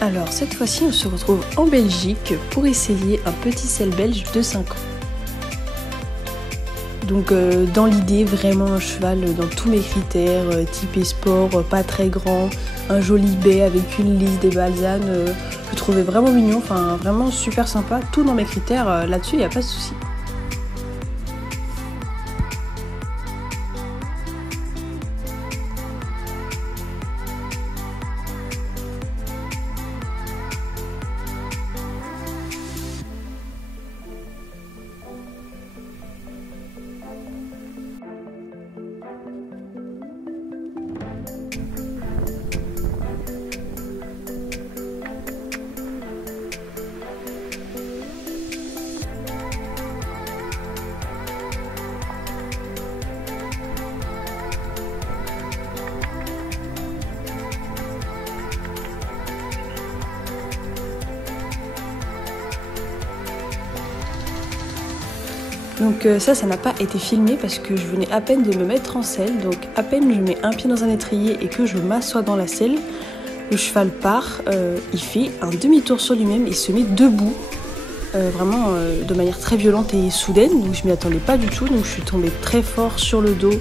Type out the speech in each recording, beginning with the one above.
Alors cette fois-ci on se retrouve en Belgique pour essayer un petit selle belge de 5 ans. Donc dans l'idée vraiment un cheval dans tous mes critères, type sport, pas très grand, un joli bec avec une lisse, des balsanes, je trouvais vraiment mignon, enfin vraiment super sympa, tout dans mes critères, là-dessus il n'y a pas de souci. Donc ça n'a pas été filmé parce que je venais à peine de me mettre en selle. Donc à peine je mets un pied dans un étrier et que je m'assois dans la selle, le cheval part, il fait un demi-tour sur lui-même et se met debout. Vraiment de manière très violente et soudaine. Donc je m'y attendais pas du tout. Donc je suis tombée très fort sur le dos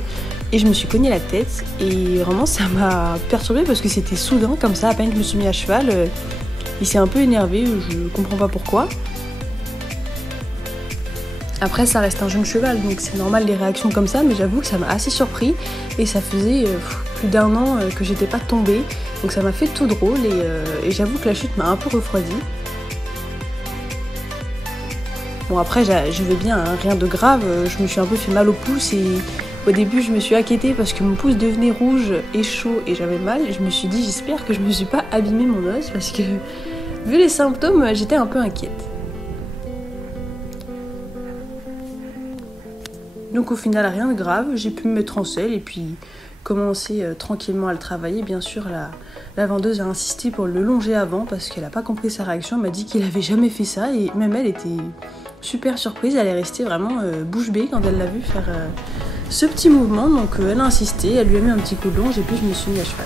et je me suis cogné la tête. Et vraiment ça m'a perturbée parce que c'était soudain comme ça. À peine je me suis mis à cheval, il s'est un peu énervé, je comprends pas pourquoi. Après ça reste un jeune cheval donc c'est normal les réactions comme ça, mais j'avoue que ça m'a assez surpris et ça faisait plus d'1 an que j'étais pas tombée, donc ça m'a fait tout drôle et j'avoue que la chute m'a un peu refroidi. Bon après je vais bien, hein, rien de grave, je me suis un peu fait mal au pouce et au début je me suis inquiétée parce que mon pouce devenait rouge et chaud et j'avais mal, et je me suis dit j'espère que je me suis pas abîmé mon os parce que vu les symptômes j'étais un peu inquiète. Donc au final rien de grave, j'ai pu me mettre en selle et puis commencer tranquillement à le travailler. Bien sûr la vendeuse a insisté pour le longer avant parce qu'elle n'a pas compris sa réaction, elle m'a dit qu'il avait jamais fait ça et même elle était super surprise, elle est restée vraiment bouche bée quand elle l'a vu faire ce petit mouvement. Donc elle a insisté, elle lui a mis un petit coup de longe et puis je me suis mis à cheval.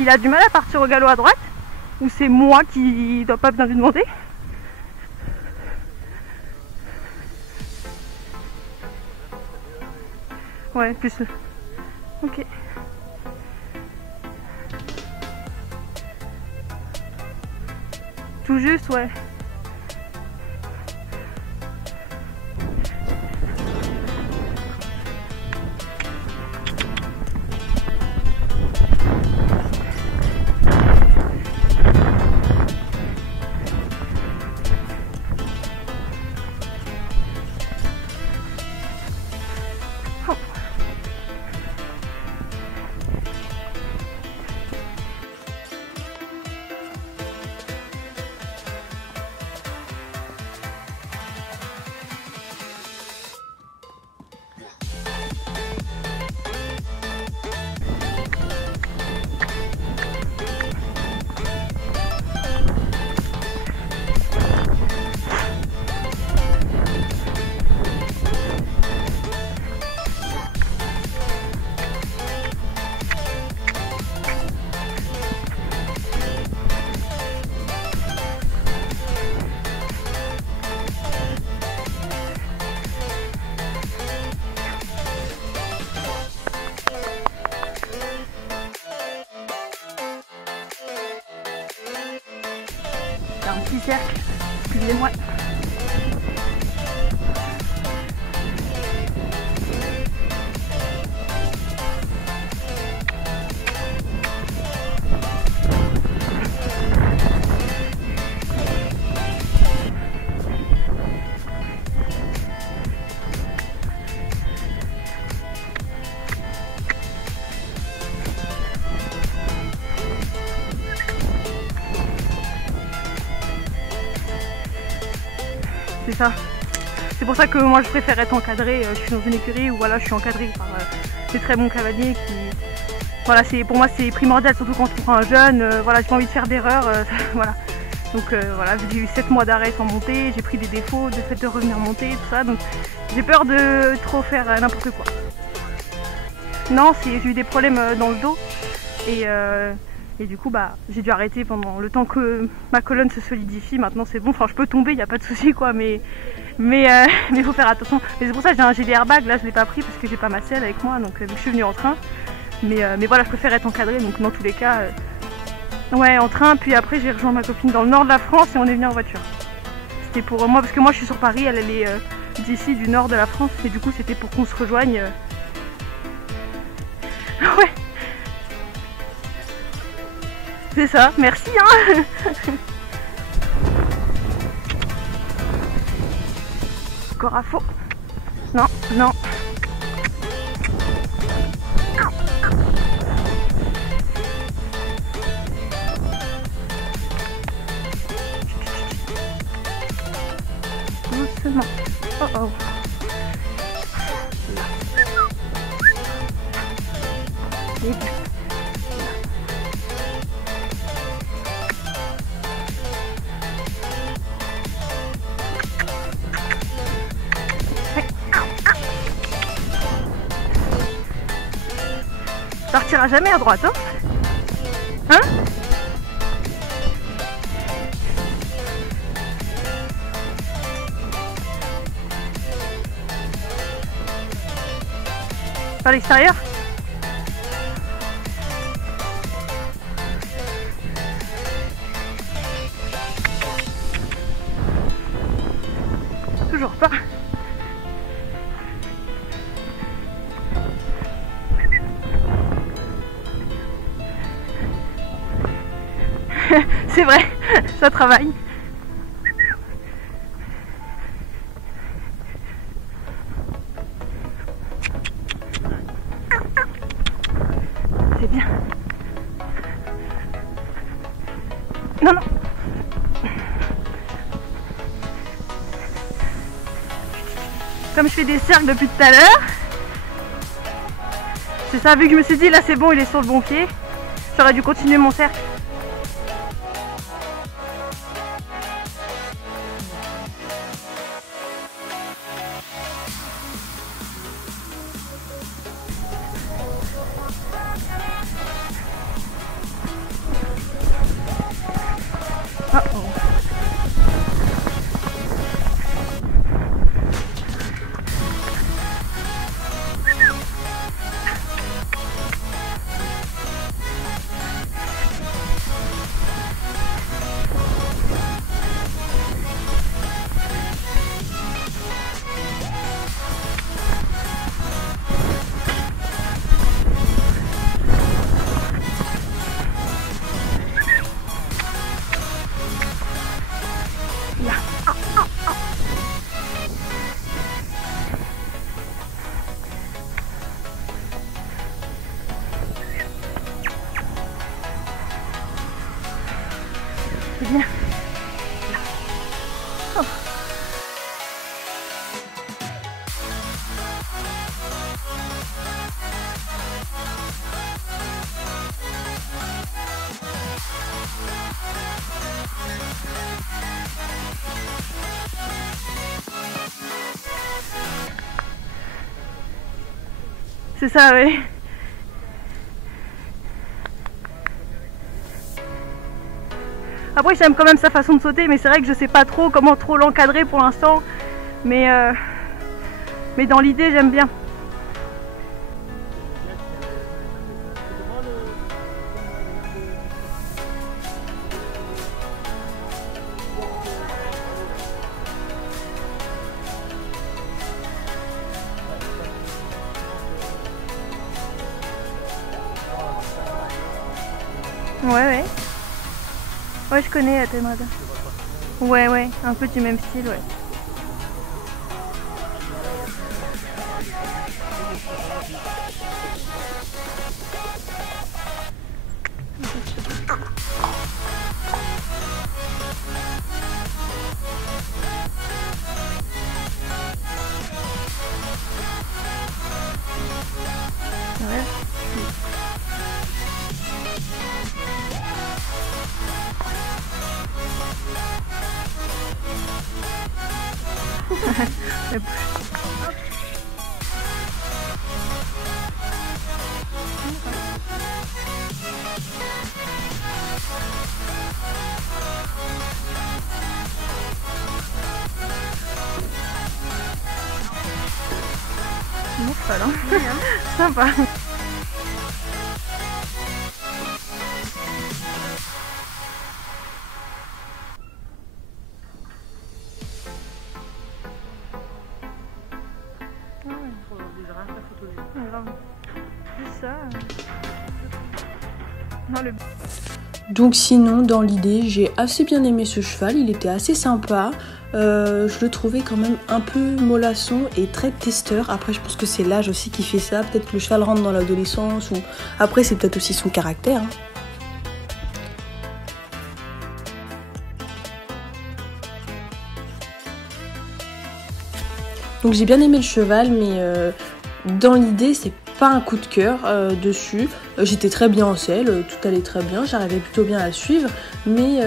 Il a du mal à partir au galop à droite? Ou c'est moi qui dois pas bien lui demander? Ouais, plus. Ok. Tout juste, ouais. Un petit cercle, excusez-moi. C'est ça. C'est pour ça que moi je préfère être encadrée. Je suis dans une écurie où voilà, je suis encadrée par des très bons cavaliers qui... Voilà, pour moi c'est primordial, surtout quand on prend un jeune. Voilà, j'ai pas envie de faire d'erreur. Voilà. Donc voilà, j'ai eu 7 mois d'arrêt sans monter, j'ai pris des défauts, de fait de revenir monter, tout ça. Donc j'ai peur de trop faire n'importe quoi. Non, j'ai eu des problèmes dans le dos. Et du coup, bah, j'ai dû arrêter pendant le temps que ma colonne se solidifie. Maintenant, c'est bon. Enfin, je peux tomber, il n'y a pas de souci, quoi. Mais faut faire attention. Mais c'est pour ça que j'ai des airbags. Là, je l'ai pas pris parce que j'ai pas ma selle avec moi. Donc, je suis venue en train. Mais voilà, je préfère être encadrée. Donc, dans tous les cas, ouais, en train. Puis après, j'ai rejoint ma copine dans le nord de la France et on est venu en voiture. C'était pour moi, parce que moi, je suis sur Paris. Elle est d'ici, du nord de la France. Et du coup, c'était pour qu'on se rejoigne. Ouais. C'est ça, merci hein. Encore à faux. Non, non. Doucement. Oh oh. Et bien. Ça partira jamais à droite, hein? Hein? Par l'extérieur? Toujours pas. C'est vrai, ça travaille. C'est bien. Non, non. Comme je fais des cercles depuis tout à l'heure, c'est ça, vu que je me suis dit là c'est bon, il est sur le bon pied, j'aurais dû continuer mon cercle. Oh. C'est ça, oui. Après, j'aime quand même sa façon de sauter, mais c'est vrai que je sais pas trop comment trop l'encadrer pour l'instant. Mais dans l'idée, j'aime bien. Ouais. Ouais, je connais Atenrada. Ouais, un peu du même style, ouais. Ouais. Bon cheval, hein. Oui, hein. Sympa. Donc sinon, dans l'idée, j'ai assez bien aimé ce cheval, il était assez sympa. Je le trouvais quand même un peu mollasson et très testeur. Après, je pense que c'est l'âge aussi qui fait ça. Peut-être que le cheval rentre dans l'adolescence ou... Après, c'est peut-être aussi son caractère. Hein. Donc j'ai bien aimé le cheval, mais dans l'idée, c'est pas un coup de cœur dessus. J'étais très bien en selle, tout allait très bien, j'arrivais plutôt bien à le suivre, mais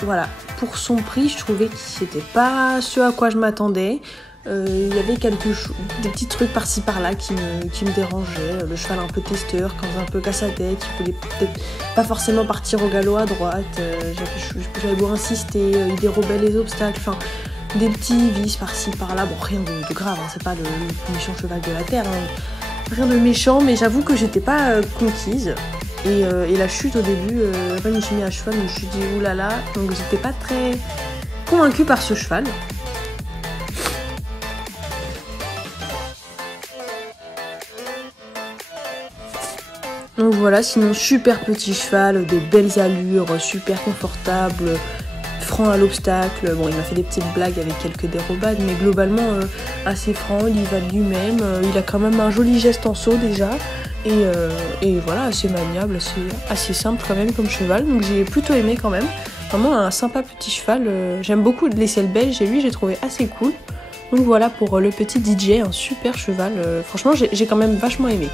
voilà, pour son prix, je trouvais que c'était pas ce à quoi je m'attendais. Il y avait des petits trucs par-ci par-là qui me dérangeaient. Le cheval un peu testeur, quand un peu casse sa tête, il voulait peut-être pas forcément partir au galop à droite. J'avais beau insister, il dérobait les obstacles, enfin des petits vices par-ci par-là. Bon, rien de grave, hein, c'est pas le méchant cheval de la terre. Hein. Rien de méchant, mais j'avoue que j'étais pas conquise. Et la chute au début, après je me suis mis à cheval, je me suis dit oulala, donc j'étais pas très convaincue par ce cheval. Donc voilà, sinon super petit cheval, de belles allures, super confortable, franc à l'obstacle. Bon, il m'a fait des petites blagues avec quelques dérobades, mais globalement assez franc, il y va de lui-même. Il a quand même un joli geste en saut déjà. Et voilà, assez maniable, assez simple quand même comme cheval. Donc j'ai plutôt aimé quand même. Vraiment un sympa petit cheval. J'aime beaucoup les selles belges et lui j'ai trouvé assez cool. Donc voilà pour le petit DJ, un super cheval. Franchement j'ai quand même vachement aimé.